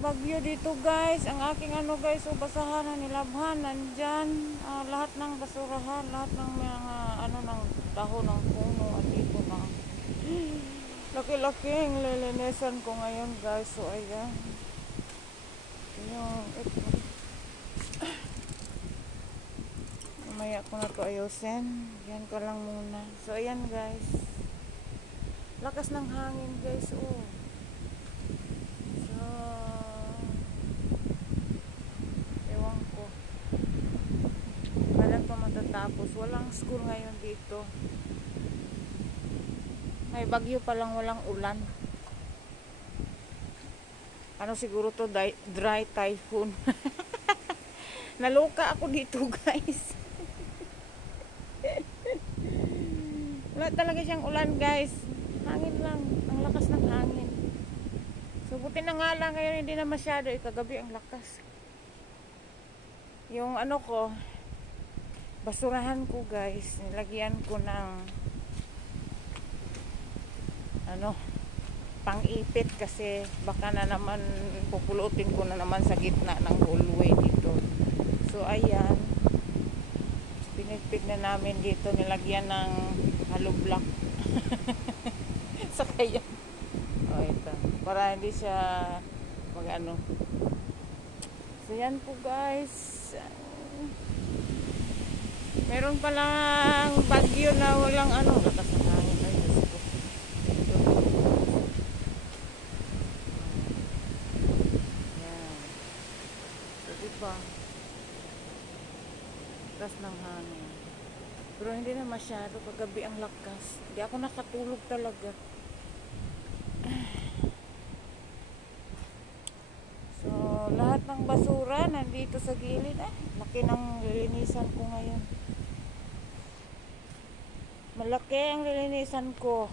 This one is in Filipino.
bagyo dito guys. Ang aking ano guys, so basahan na nilabhan. Nandyan, lahat ng basurahan, lahat ng mga ano ng dahon ng puno. Andito na. Laki-laking lilinisan ko ngayon guys. So ayan. Yung mamaya ko na to ayusin. Yan ko lang muna. So ayan guys. Lakas ng hangin guys. Oh. So ewan ko. Kailan pa matatapos. Walang school ngayon dito. May bagyo pa lang, walang ulan. Ano siguro to, dry typhoon. Naloka ako dito guys. Wala talaga siyang ulan guys. Hangin lang, ang lakas ng hangin. So buti na nga lang ngayon hindi na masyado. Kagabi ang lakas. Yung ano ko, basurahan ko guys, nilagyan ko ng ano, pang-ipit kasi baka na naman pupulutin ko na naman sa gitna ng hallway dito. So ayan, pinipig na namin dito, nilagyan ng hollow block. Saka yan, oh ito, para hindi siya mag ano. So yan po guys, meron palang bagyo na walang ano, lakas ng hangin. Ay, Diyos ko. Yan. So diba, lakas ng hangin. Pero hindi na masyado, kagabi ang lakas. Hindi ako nakatulog talaga. So lahat ng basura nandito sa gilid. Laki ng lilinisan ko ngayon. Malaki ang lilinisan ko.